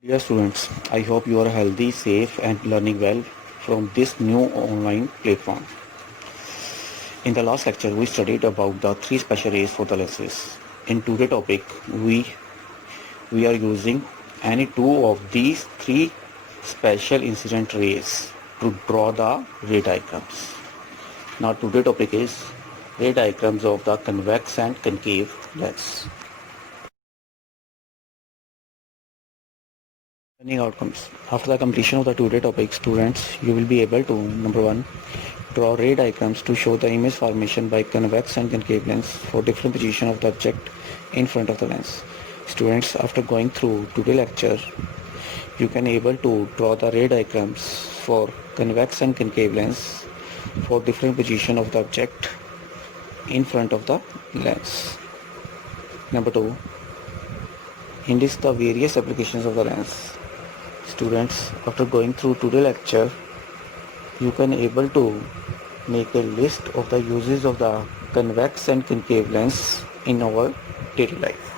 Dear students, I hope you are healthy, safe and learning well from this new online platform. In the last lecture, we studied about the three special rays for the lenses. In today's topic, we are using any two of these three special incident rays to draw the ray diagrams. Now today's topic is ray diagrams of the convex and concave lens. Learning outcomes. After the completion of the two-day topic, students, you will be able to, number one, draw ray diagrams to show the image formation by convex and concave lens for different position of the object in front of the lens. Students, after going through today's lecture, you can able to draw the ray diagrams for convex and concave lens for different position of the object in front of the lens. Number two, indicate the various applications of the lens. Students, after going through today's lecture, you can able to make a list of the uses of the convex and concave lens in our daily life.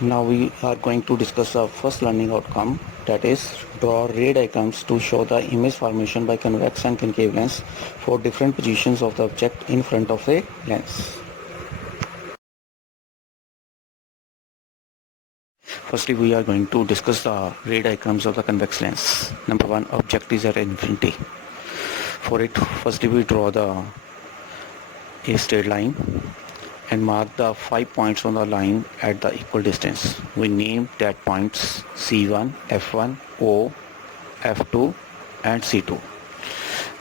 Now we are going to discuss our first learning outcome, that is draw ray diagrams to show the image formation by convex and concave lens for different positions of the object in front of a lens. Firstly, we are going to discuss the ray diagrams of the convex lens. Number one, object is at infinity. For it, firstly we draw a straight line and mark the 5 points on the line at the equal distance. We name that points C1, F1, O, F2 and C2.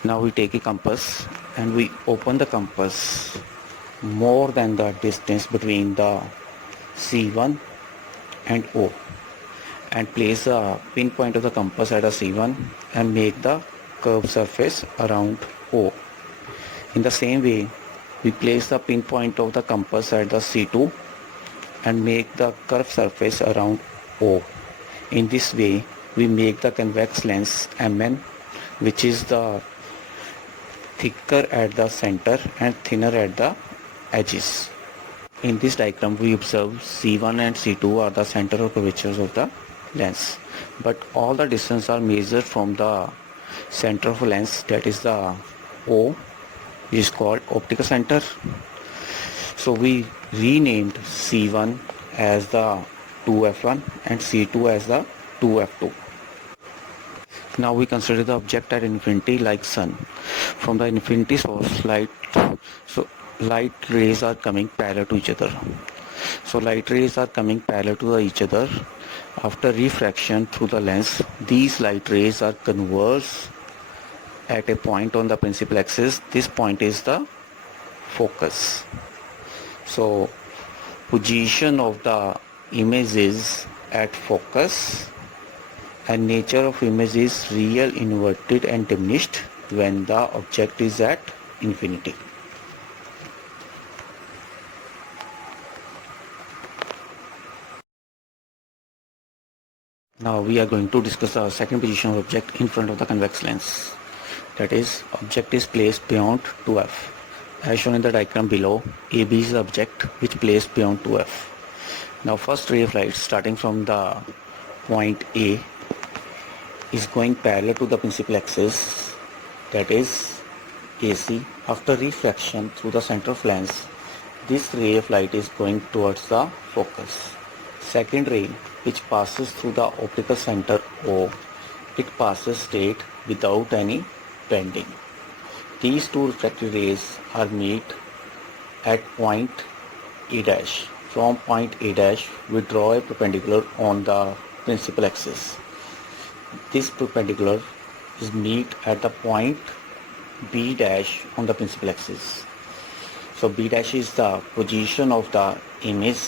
Now we take a compass and we open the compass more than the distance between the C1 and O and place a pinpoint of the compass at a C1 and make the curved surface around O. In the same way, we place the pinpoint of the compass at the C2 and make the curved surface around O. In this way, we make the convex lens MN, which is the thicker at the center and thinner at the edges. In this diagram, we observe C1 and C2 are the center of curvatures of the lens, but all the distance are measured from the center of lens, that is the O, which is called optical center. So we renamed C1 as the 2F1 and C2 as the 2F2. Now we consider the object at infinity like sun. From the infinity source, light rays are coming parallel to each other. So light rays are coming parallel to each other. After refraction through the lens, these light rays are converged at a point on the principal axis. This point is the focus. So position of the image is at focus and nature of image is real, inverted and diminished when the object is at infinity. Now we are going to discuss the second position of object in front of the convex lens. That is, object is placed beyond 2F. As shown in the diagram below, AB is the object which placed beyond 2F. Now first ray of light starting from the point A is going parallel to the principal axis, that is AC. After refraction through the center of lens, this ray of light is going towards the focus. Second ray, which passes through the optical center O, it passes straight without any bending. These two refracted rays are meet at point A dash. From point A dash, we draw a perpendicular on the principal axis. This perpendicular is meet at the point B dash on the principal axis. So B dash is the position of the image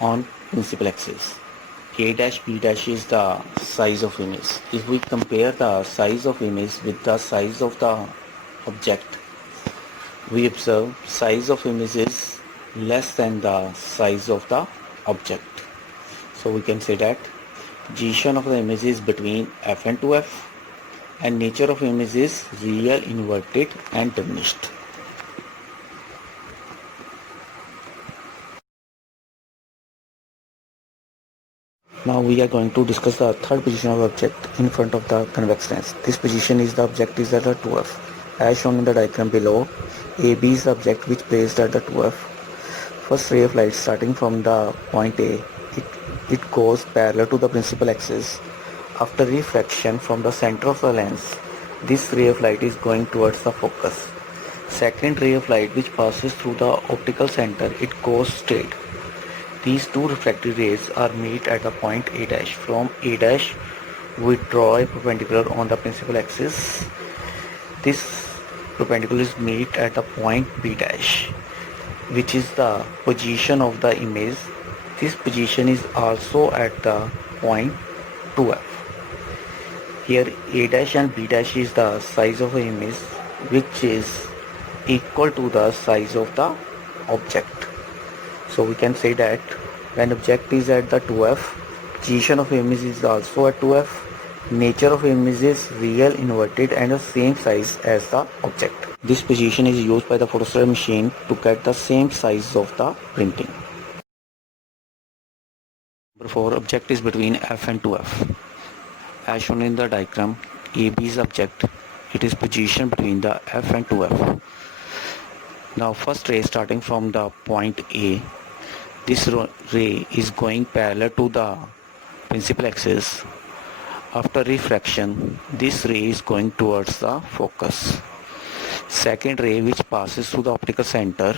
on principal axis. A dash B dash is the size of image. If we compare the size of image with the size of the object, we observe size of image is less than the size of the object. So we can say that position of the image is between F and 2F and nature of image is real, inverted and diminished. Now we are going to discuss the third position of object in front of the convex lens. This position is the object is at the 2f. As shown in the diagram below, AB is the object which placed at the 2f. First ray of light starting from the point A, it goes parallel to the principal axis. After refraction from the center of the lens, this ray of light is going towards the focus. Second ray of light which passes through the optical center, it goes straight. These two refracted rays are meet at the point A dash. From A dash, we draw a perpendicular on the principal axis. This perpendicular is meet at the point B dash, which is the position of the image. This position is also at the point 2f. Here A dash and B dash is the size of the image, which is equal to the size of the object. So we can say that when object is at the 2f, position of image is also at 2f, nature of image is real inverted and the same size as the object. This position is used by the photostat machine to get the same size of the printing. Number 4, object is between f and 2f. As shown in the diagram, AB is object. It is positioned between the f and 2f. Now first ray starting from the point A, this ray is going parallel to the principal axis. After refraction, this ray is going towards the focus. Second ray which passes through the optical center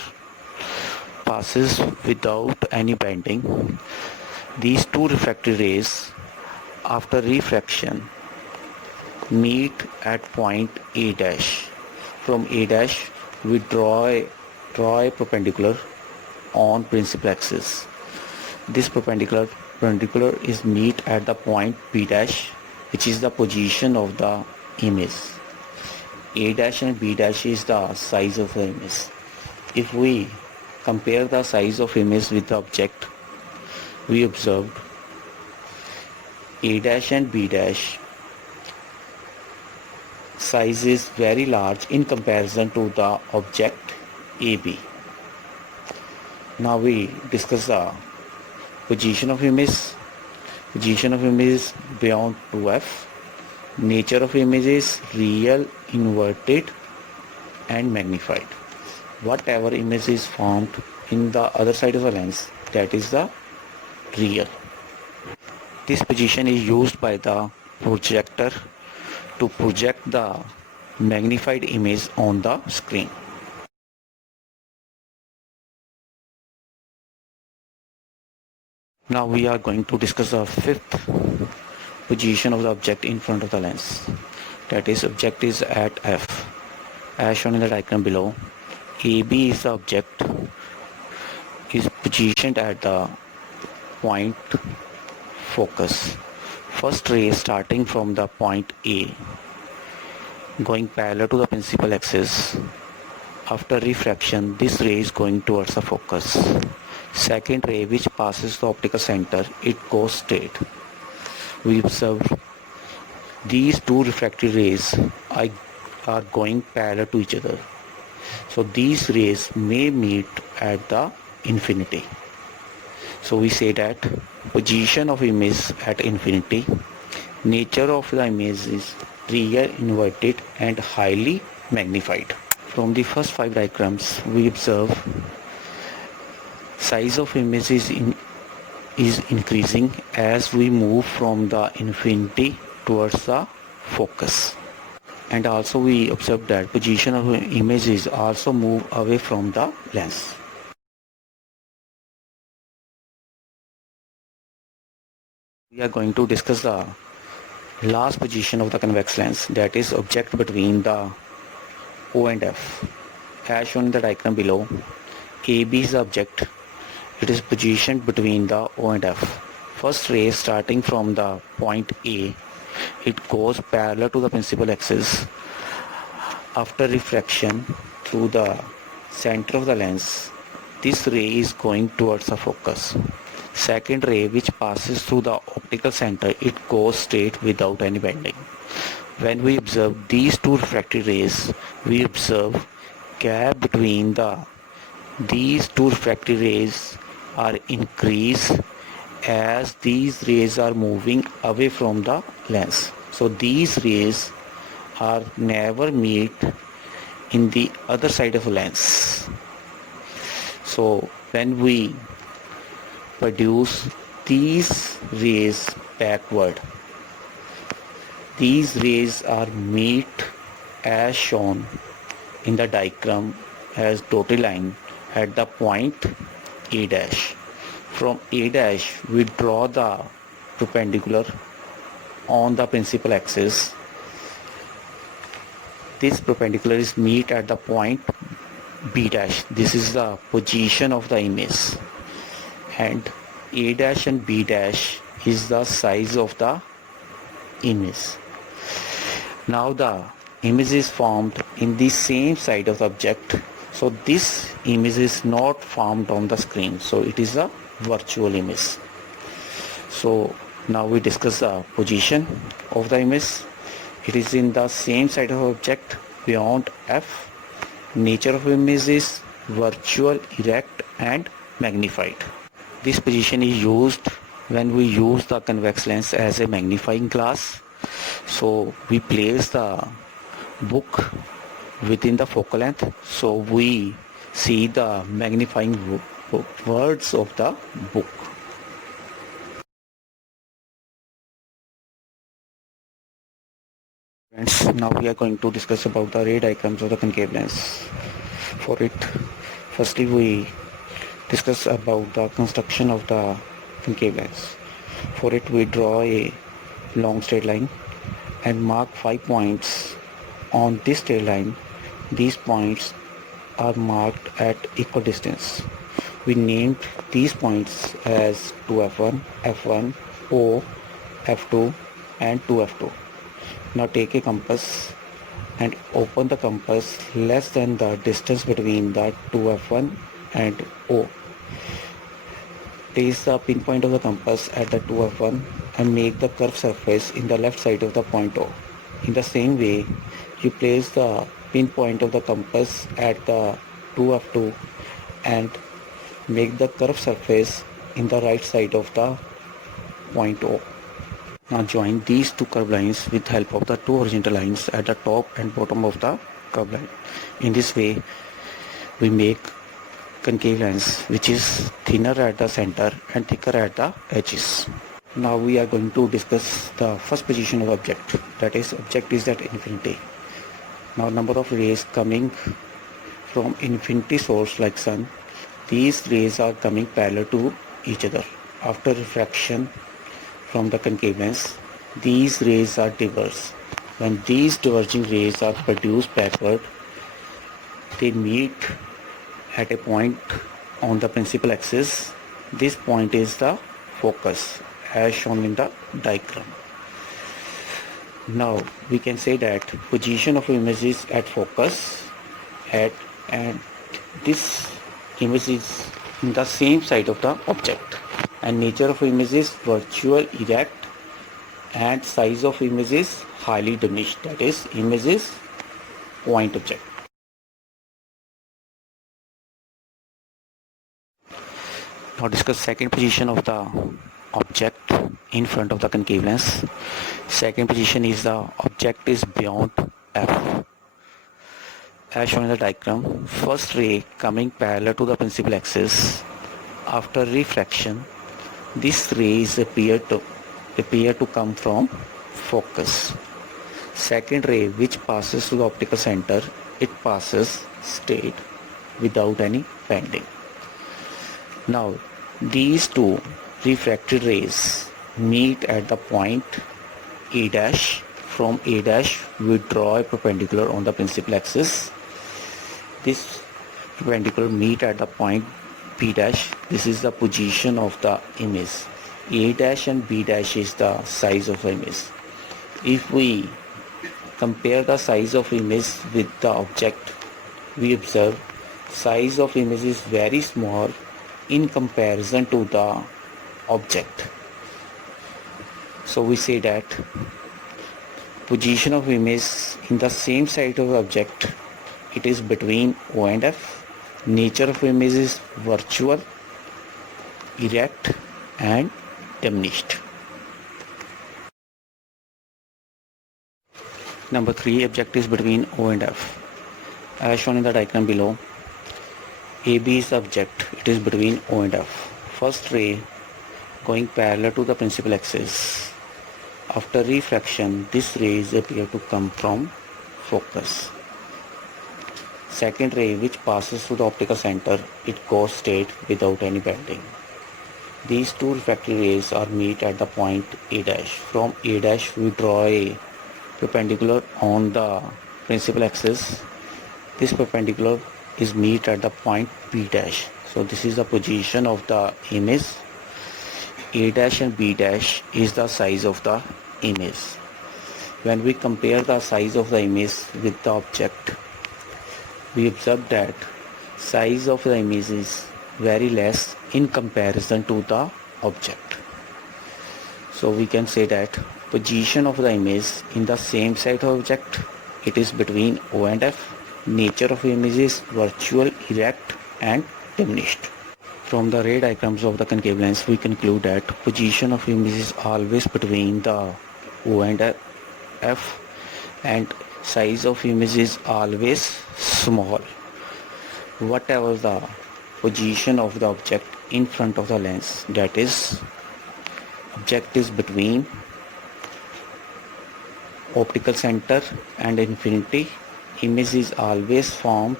passes without any bending. These two refracted rays after refraction meet at point A dash. From A dash we draw a perpendicular on principal axis. This perpendicular is meet at the point B dash, which is the position of the image. A dash and B dash is the size of the image. If we compare the size of image with the object, we observed A dash and B dash size is very large in comparison to the object AB. Now we discuss the position of image. Position of image is beyond 2f. Nature of image is real, inverted and magnified. Whatever image is formed in the other side of the lens, that is the real. This position is used by the projector to project the magnified image on the screen. Now we are going to discuss the fifth position of the object in front of the lens. That is, object is at f. As shown in the diagram below, AB is the object, is positioned at the point focus. First ray starting from the point A, going parallel to the principal axis. After refraction, this ray is going towards the focus. Second ray which passes the optical center, it goes straight. We observe these two refracted rays are going parallel to each other. So these rays may meet at the infinity. So we say that position of image at infinity, nature of the image is real, inverted and highly magnified. From the first 5 diagrams, we observe size of image is increasing as we move from the infinity towards the focus. And also we observe that position of images also move away from the lens. We are going to discuss the last position of the convex lens, that is object between the O and F. As shown in the diagram below, AB is the object. It is positioned between the O and F. First ray starting from the point A, it goes parallel to the principal axis. After refraction through the center of the lens, this ray is going towards the focus. Second ray which passes through the optical center, it goes straight without any bending. When we observe these two refracted rays, we observe gap between these two refracted rays are increased as these rays are moving away from the lens. So these rays are never meet in the other side of the lens. So when we produce these rays backward, these rays are meet as shown in the diagram as dotted line at the point A dash. From A dash we draw the perpendicular on the principal axis. This perpendicular is meet at the point B dash. This is the position of the image, and A dash and B dash is the size of the image. Now the image is formed in the same side of the object. So this image is not formed on the screen. So it is a virtual image. So now we discuss the position of the image. It is in the same side of object beyond F. Nature of image is virtual, erect and magnified. This position is used when we use the convex lens as a magnifying glass. So we place the book within the focal length, so we see the magnifying words of the book. Friends, now we are going to discuss about the ray diagrams of the concave lens. For it, firstly we discuss about the construction of the concave lens. For it we draw a long straight line and mark 5 points on this straight line. These points are marked at equal distance. We named these points as 2F1, F1, O, F2 and 2F2. Now take a compass and open the compass less than the distance between the 2F1 and O. Place the pinpoint of the compass at the 2F1 and make the curved surface in the left side of the point O. In the same way, you place the pinpoint of the compass at the 2F2 and make the curved surface in the right side of the point O. Now join these two curved lines with help of the two horizontal lines at the top and bottom of the curved line. In this way, we make concave lens which is thinner at the center and thicker at the edges. Now we are going to discuss the first position of object, that is object is at infinity. Now number of rays coming from infinity source like sun, these rays are coming parallel to each other. After refraction from the concave lens, these rays are diverse. When these diverging rays are produced backward, they meet at a point on the principal axis. This point is the focus as shown in the diagram. Now we can say that position of image is at focus and this image is in the same side of the object, and nature of image is virtual, erect and size of image is highly diminished, that is image is point object. Now discuss second position of the object in front of the concave lens. Second position is the object is beyond F. As shown in the diagram, first ray coming parallel to the principal axis. After refraction, this ray is appear to come from focus. Second ray which passes to the optical center, it passes straight without any bending. Now these two refracted rays meet at the point A dash. From A dash we draw a perpendicular on the principal axis. This perpendicular meet at the point B dash. This is the position of the image. A dash and B dash is the size of the image. If we compare the size of image with the object, we observe size of image is very small in comparison to the object. So we say that position of image in the same side of the object, it is between O and F. Nature of image is virtual, erect and diminished. Number 3, objectives between O and F. As shown in the diagram below, AB is the object, it is between O and F. First ray going parallel to the principal axis. After refraction, this rays appear to come from focus. Second ray which passes through the optical center, it goes straight without any bending. These two refractory rays are meet at the point A dash. From A dash we draw a perpendicular on the principal axis. This perpendicular is meet at the point B dash. So this is the position of the image. A dash and B dash is the size of the image. When we compare the size of the image with the object, we observe that size of the image is very less in comparison to the object. So we can say that position of the image in the same side of object, it is between O and F. Nature of image is virtual, erect and diminished. From the ray diagrams of the concave lens, we conclude that position of image is always between the O and F, and size of image is always small. Whatever the position of the object in front of the lens, that is, object is between optical center and infinity, image is always formed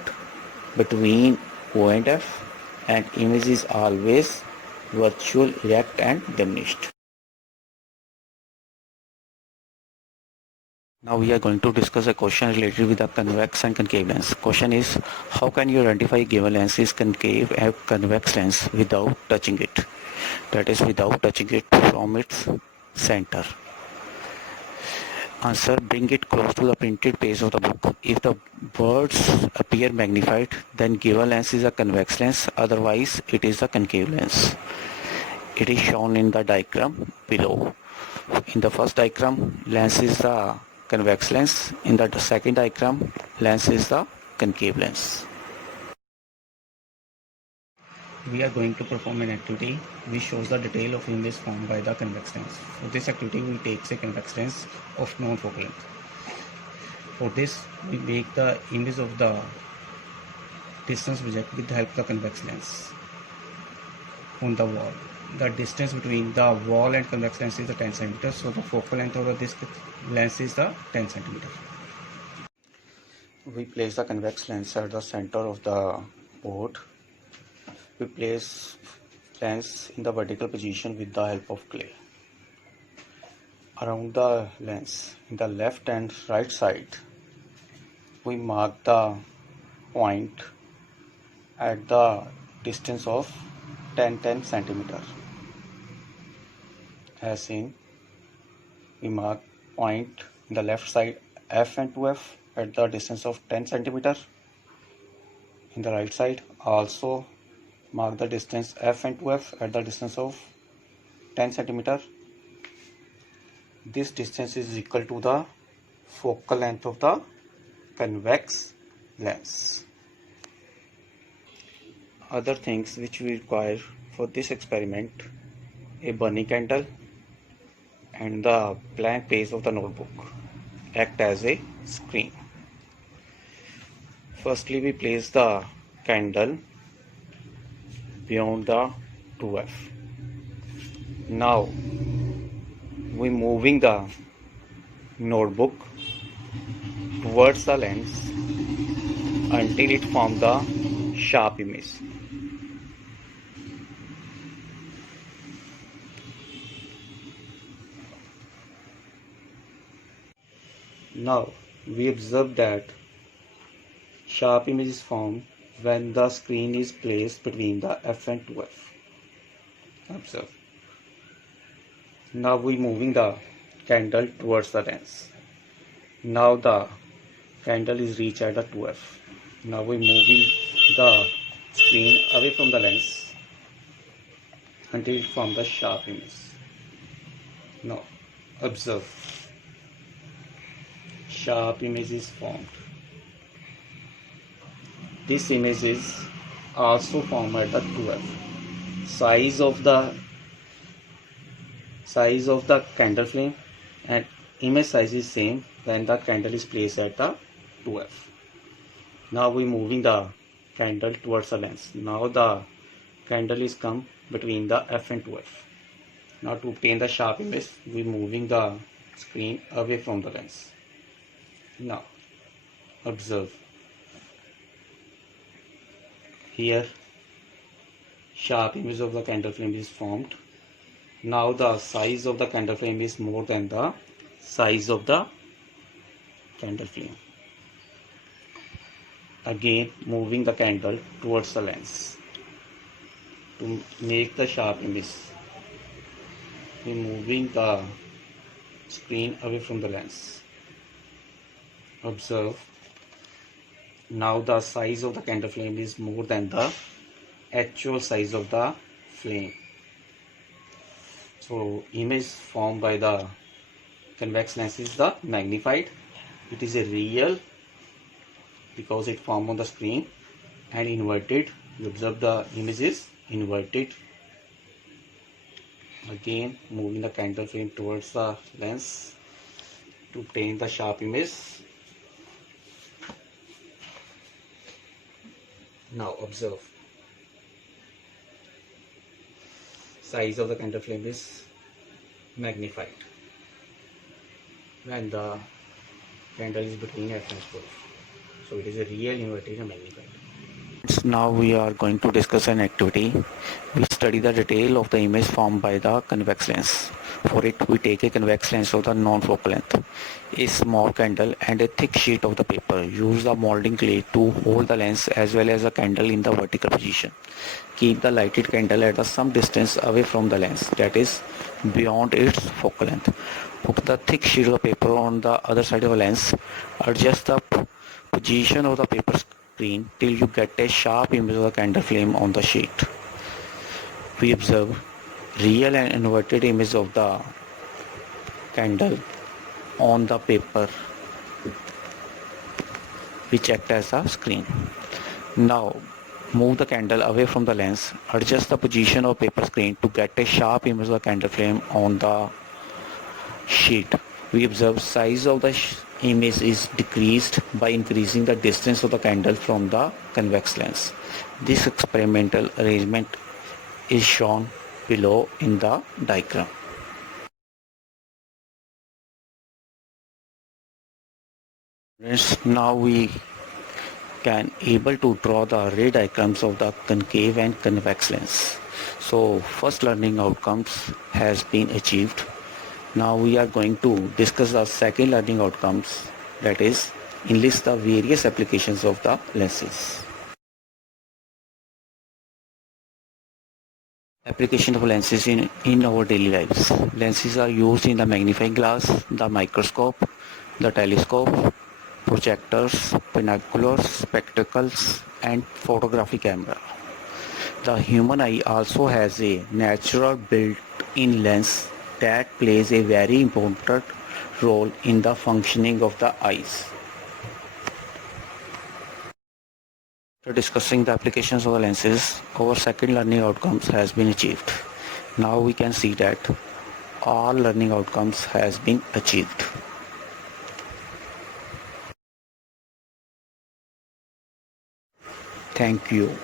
between O and F, and image is always virtual, erect and diminished. Now we are going to discuss a question related with the convex and concave lens. Question is, how can you identify given lens is concave and convex lens without touching it? That is, without touching it from its center. Answer, bring it close to the printed page of the book. If the words appear magnified, then given lens is a convex lens, otherwise it is a concave lens. It is shown in the diagram below. In the first diagram, lens is the convex lens. In the second diagram, lens is the concave lens. We are going to perform an activity which shows the detail of image formed by the convex lens. For this activity, we take a convex lens of known focal length. For this, we make the image of the distance object with the help of the convex lens on the wall. The distance between the wall and convex lens is the 10 cm. So the focal length of this lens is the 10 cm. We place the convex lens at the center of the board. We place lens in the vertical position with the help of clay. Around the lens, in the left and right side, we mark the point at the distance of 10 cm. As seen, we mark point in the left side F and 2F at the distance of 10 cm. In the right side, also mark the distance F and 2F at the distance of 10 cm. This distance is equal to the focal length of the convex lens. Other things which we require for this experiment: a burning candle and the blank page of the notebook act as a screen. Firstly, we place the candle beyond the 2F. Now we moving the notebook towards the lens until it forms the sharp image. Now we observe that sharp image is formed when the screen is placed between the F and 2F. Observe. Now we moving the candle towards the lens. Now the candle is reached at the 2F. Now we moving the screen away from the lens until it forms the sharp image. Now observe. Sharp image is formed. This image is also formed at the 2F. Size of the size of the candle flame and image size is same when the candle is placed at the 2f. Now we moving the candle towards the lens. Now the candle is come between the f and 2f. Now to obtain the sharp image, we moving the screen away from the lens. Now observe here, sharp image of the candle flame is formed. Now the size of the candle flame is more than the size of the candle flame. Again moving the candle towards the lens to make the sharp image. We moving the screen away from the lens. Observe. Now the size of the candle flame is more than the actual size of the flame. So image formed by the convex lens is the magnified. It is a real because it formed on the screen, and inverted. You observe the image is inverted. Again moving the candle flame towards the lens to obtain the sharp image. Now observe. Size of the candle flame is magnified when the candle is between f and 12. So it is a real inverted and magnified. Now we are going to discuss an activity. We study the detail of the image formed by the convex lens. For it, we take a convex lens of the non-focal length, a small candle and a thick sheet of the paper. Use the molding clay to hold the lens as well as the candle in the vertical position. Keep the lighted candle at some distance away from the lens, that is, beyond its focal length. Put the thick sheet of the paper on the other side of the lens. Adjust the position of the paper screen till you get a sharp image of the candle flame on the sheet. We observe real and inverted image of the candle on the paper which act as a screen. Now move the candle away from the lens. Adjust the position of paper screen to get a sharp image of the candle flame on the sheet. We observe size of the image is decreased by increasing the distance of the candle from the convex lens. This experimental arrangement is shown below in the diagram. Now we can able to draw the ray diagrams of the concave and convex lens. So first learning outcomes has been achieved. Now we are going to discuss the second learning outcomes, that is, enlist the various applications of the lenses. Application of lenses in our daily lives. Lenses are used in the magnifying glass, the microscope, the telescope, projectors, binoculars, spectacles, and photographic camera. The human eye also has a natural built-in lens that plays a very important role in the functioning of the eyes. After discussing the applications of the lenses, our second learning outcomes has been achieved. Now we can see that all learning outcomes has been achieved. Thank you.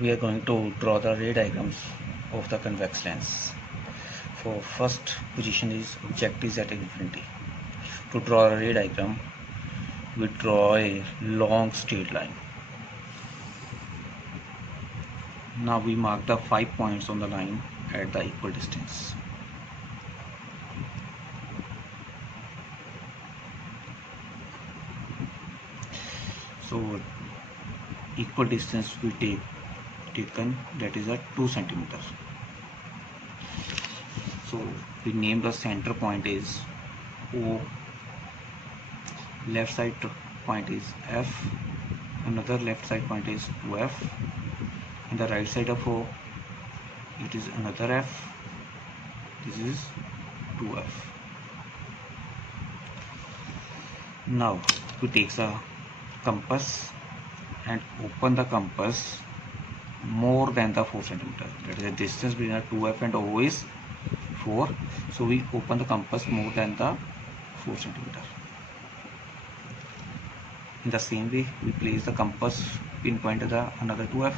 We are going to draw the ray diagrams of the convex lens. For first position is object is at infinity. To draw a ray diagram, we draw a long straight line. Now we mark the 5 points on the line at the equal distance. So equal distance we taken, that is a 2 centimeters. So we name the center point is O, left side point is F, another left side point is 2F, and the right side of O, it is another F, this is 2F. Now we take the compass and open the compass more than the 4 centimeter. That is the distance between 2F and O is 4. So we open the compass more than the 4 centimeter. In the same way, we place the compass pinpoint to the another 2F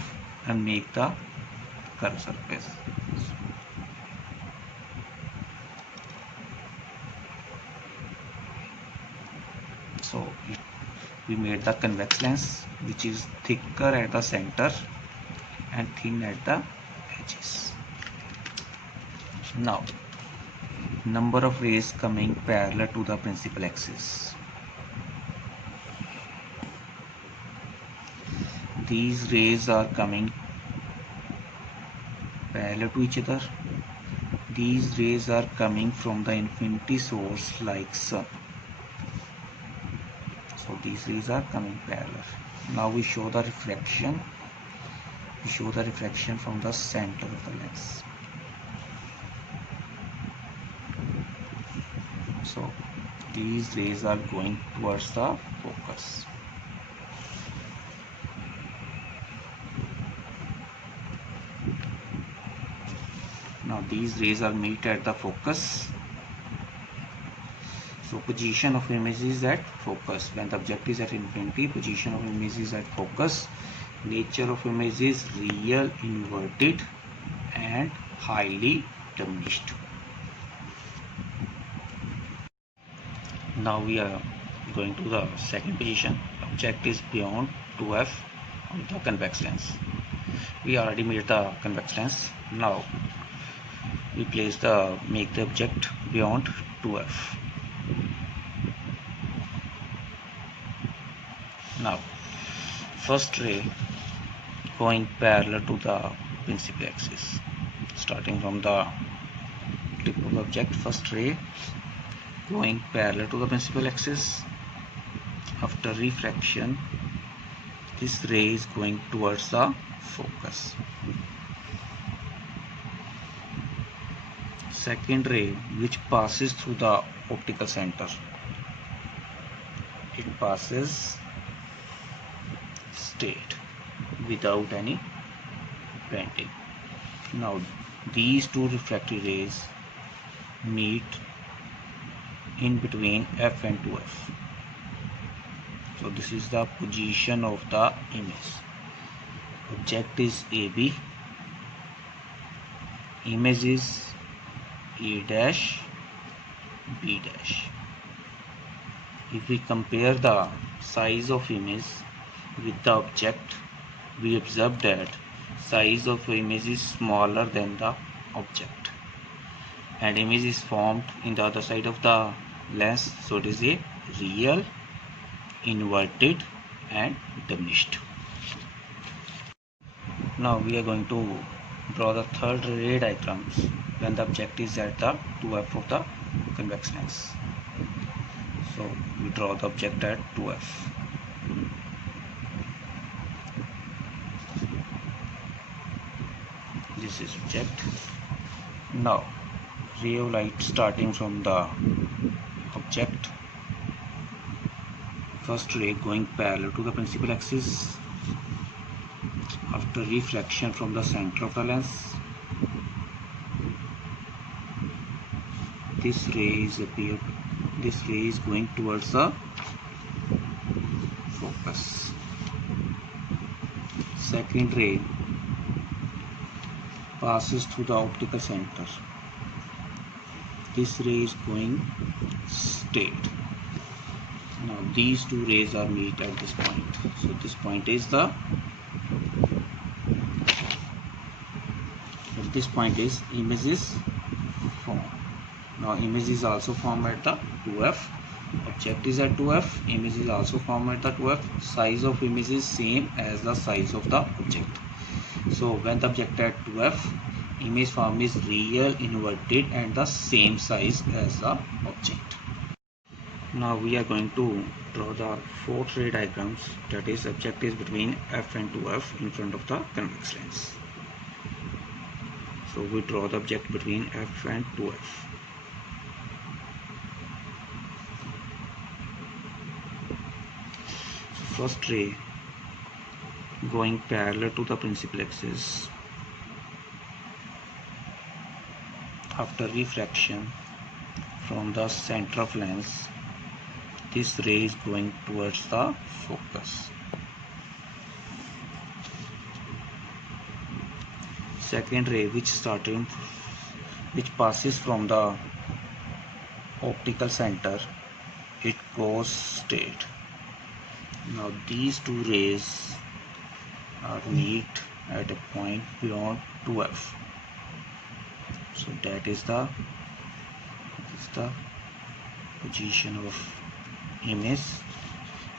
and make the curved surface. So we made the convex lens, which is thicker at the center and thin at the edges. Now, number of rays coming parallel to the principal axis. These rays are coming parallel to each other. These rays are coming from the infinity source like sun. So these rays are coming parallel. Now we show the reflection. We show the reflection from the center of the lens. So these rays are going towards the focus. Now these rays are meet at the focus. So position of image is at focus. When the object is at infinity, position of image is at focus. Nature of image is real, inverted and highly diminished. Now we are going to the second position. Object is beyond 2F on the convex lens. We already made the convex lens. Now we make the object beyond 2F. Now first ray going parallel to the principal axis, starting from the tip of the object. First ray going parallel to the principal axis. After refraction, this ray is going towards the focus. Second ray, which passes through the optical center, it passes straight without any bending. Now these two refracted rays meet in between F and 2F. So this is the position of the image. Object is AB, image is A dash, B dash. If we compare the size of image with the object, we observe that size of image is smaller than the object, and image is formed in the other side of the lens. So it is a real, inverted and diminished. Now we are going to draw the third ray diagrams when the object is at the 2F of the convex lens. So we draw the object at 2F. This is object. Now ray of light starting from the object. First ray going parallel to the principal axis. After refraction from the center of the lens, this ray is going towards the focus. Second ray passes through the optical center. This ray is going straight. Now these two rays are meet at this point. So this point is the, at this point is image is formed. Now image is also formed at the 2F. Object is at 2F. Image is also formed at the 2F. Size of image is same as the size of the object. So when the object at 2F, image form is real, inverted and the same size as the object. Now we are going to draw the fourth ray diagrams, that is object is between F and 2F in front of the convex lens. So we draw the object between F and 2F. First ray going parallel to the principal axis. After refraction from the center of lens, this ray is going towards the focus. Second ray which passes from the optical center, it goes straight. Now these two rays are meet at a point beyond 2f. So that is the position of image.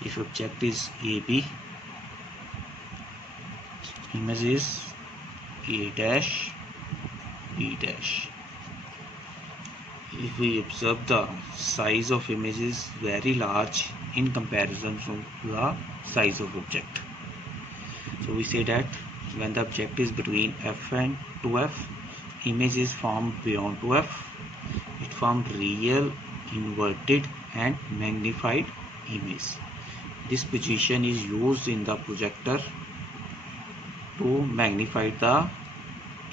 If object is AB, image is A dash B dash. If we observe, the size of image is very large in comparison to the size of object. So we say that when the object is between f and 2f, image is formed beyond 2f. It formed real, inverted and magnified image. This position is used in the projector to magnify the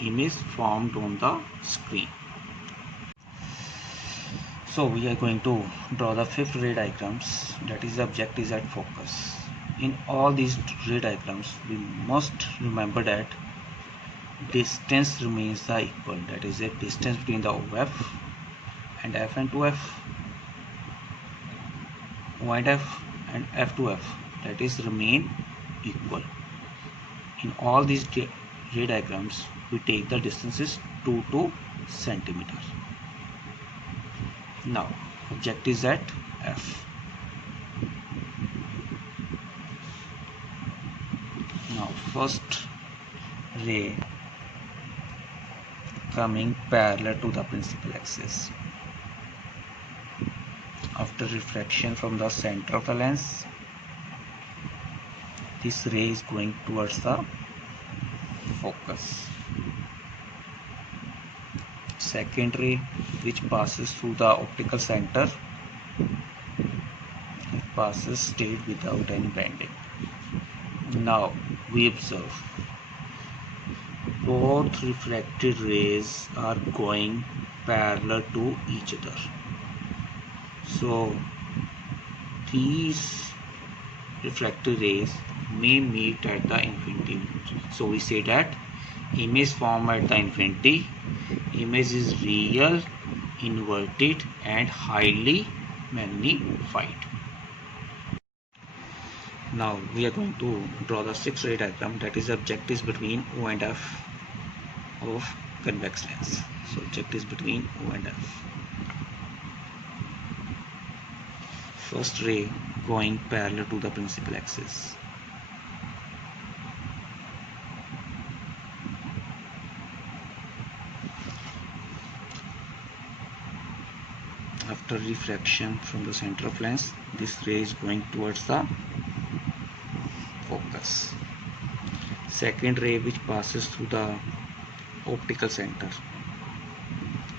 image formed on the screen. So we are going to draw the fifth ray diagrams, that is the object is at focus. In all these ray diagrams, we must remember that distance remains the equal, that is the distance between the OF and F and 2F, O and F and F to F, that is remain equal. In all these ray diagrams, we take the distances 2 centimeter. Now object is at F. Now first ray coming parallel to the principal axis. After refraction from the center of the lens, this ray is going towards the focus. Second ray which passes through the optical center, it passes straight without any bending. Now we observe both refracted rays are going parallel to each other. So these refracted rays may meet at the infinity. So we say that image formed at the infinity, image is real, inverted and highly magnified. Now we are going to draw the sixth ray diagram, that is object is between O and F of convex lens. So object is between O and F. First ray going parallel to the principal axis. After refraction from the center of lens, this ray is going towards the focus. Second ray which passes through the optical center,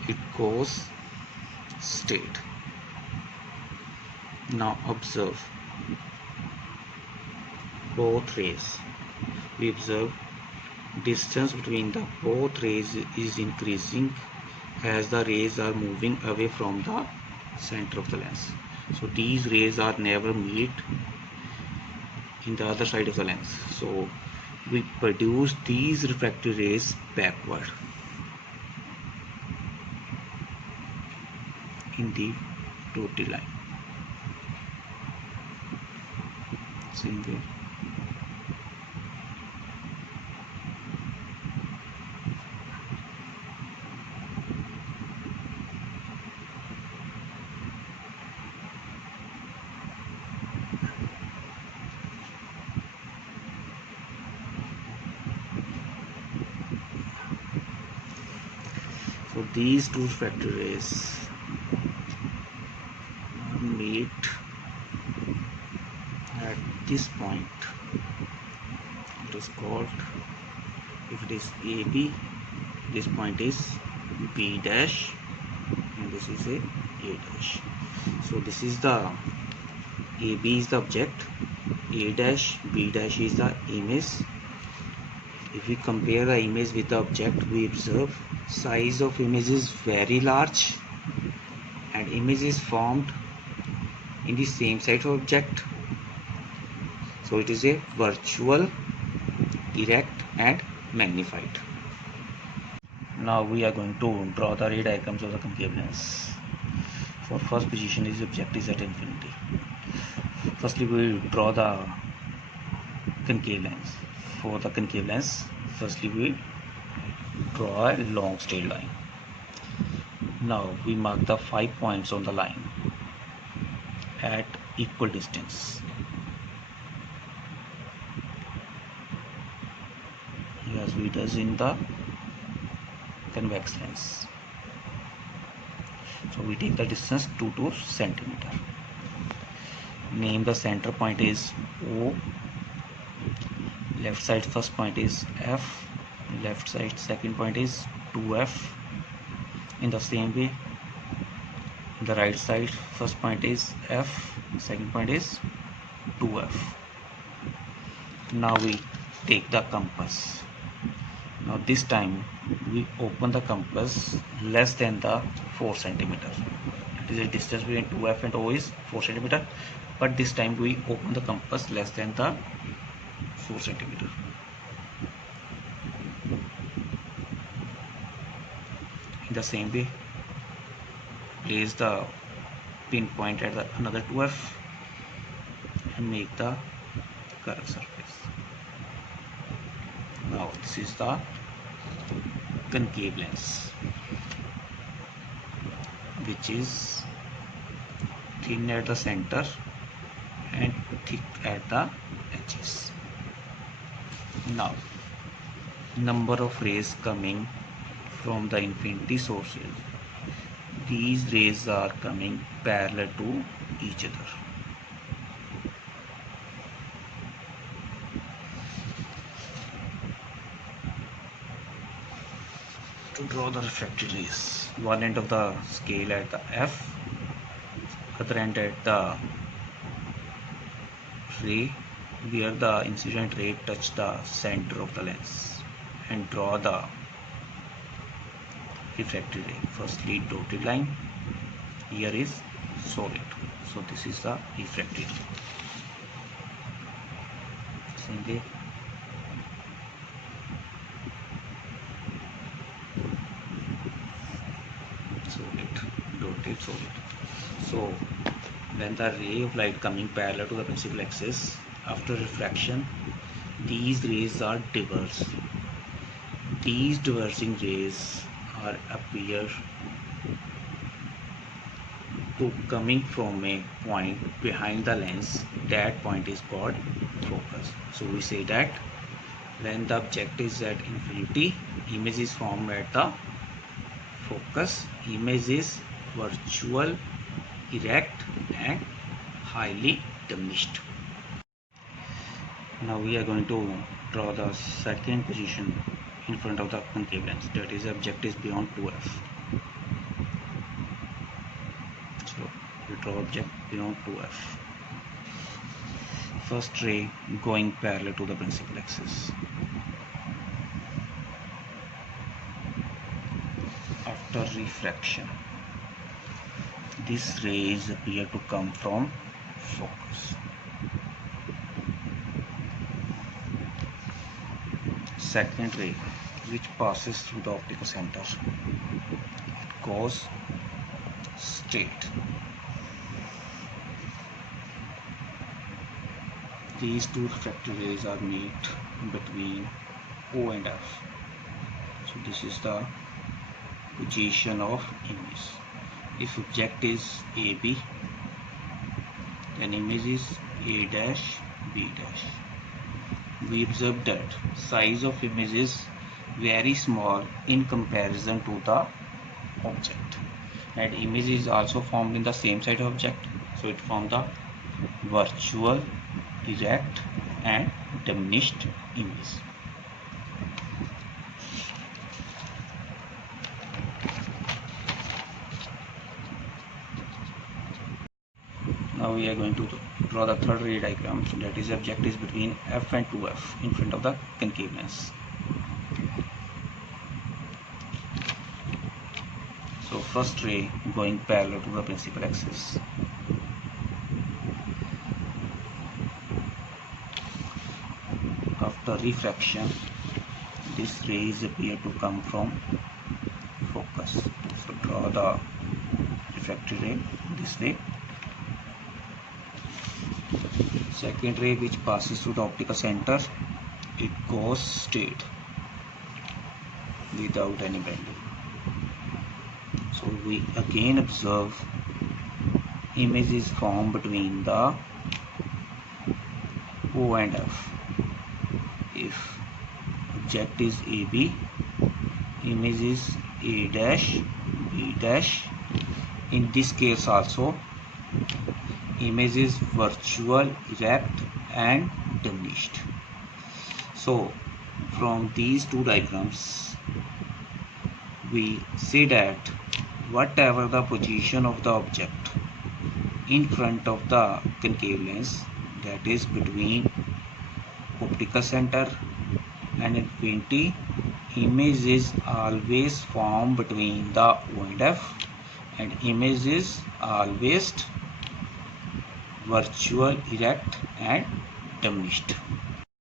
it goes straight. Now observe both rays. We observe distance between the both rays is increasing as the rays are moving away from the center of the lens. So these rays are never meet in the other side of the lens. So we produce these refracted rays backward in the dotted line. Same way. So these two refracted rays meet at this point. It is called, if it is AB, this point is B dash and this is A dash. So this is the AB is the object, A dash, B dash is the image. If we compare the image with the object, we observe size of image is very large and image is formed in the same side of object. So it is a virtual, erect and magnified. Now we are going to draw the ray diagrams of the concave lens. For first position is object is at infinity. Firstly we will draw the concave lens. For the concave lens, firstly we draw a long straight line. Now we mark the 5 points on the line at equal distance. As we does in the convex lens. So we take the distance 2 centimeter. Name the center point is O. Left side first point is F. Left side second point is 2F. In the same way, the right side first point is F. Second point is 2F. Now we take the compass. Now this time we open the compass less than the 4 centimeter. It is a distance between 2F and O is 4 centimeter, but this time we open the compass less than the 4 centimeter. In the same way, place the pinpoint at another 2F and make the curved surface. Now this is the concave lens, which is thin at the center and thick at the edges. Now number of rays coming from the infinity sources. These rays are coming parallel to each other. To draw the refracted rays, one end of the scale at the F, other end at the ray where the incident ray touch the center of the lens, and draw the refracted ray. Firstly dotted line, here is solid, so this is the refracted ray. Simply dotted solid. So when the ray of light coming parallel to the principal axis, after refraction these rays are diverse. These diverging rays are appear to coming from a point behind the lens. That point is called focus. So we say that when the object is at infinity, image is formed at the focus. Image is virtual, erect and highly diminished. Now we are going to draw the second position in front of the concave lens, that is object is beyond 2F. So we draw object beyond 2F. First ray going parallel to the principal axis. After refraction, these rays appear to come from focus. Second ray which passes through the optical center, it goes straight. These two refracted rays are met between O and F. So this is the position of image. If object is AB, then image is A dash, B dash. We observe that size of image is very small in comparison to the object, and image is also formed in the same side of object, so it forms the virtual, erect and diminished image. Now we are going to draw the third ray diagram. So that is object is between F and 2F in front of the concave lens. So first ray going parallel to the principal axis. After refraction, this ray is appear to come from focus. So draw the refracted ray this way. Second ray which passes through the optical center, it goes straight without any bending. So we again observe image is formed between the O and F. If object is AB, image is A dash, B dash. In this case also, image is virtual, erect and diminished. So from these two diagrams, we say that whatever the position of the object in front of the concave lens, that is between optical center and infinity, image is always formed between the O and F, and image is always virtual, erect and diminished.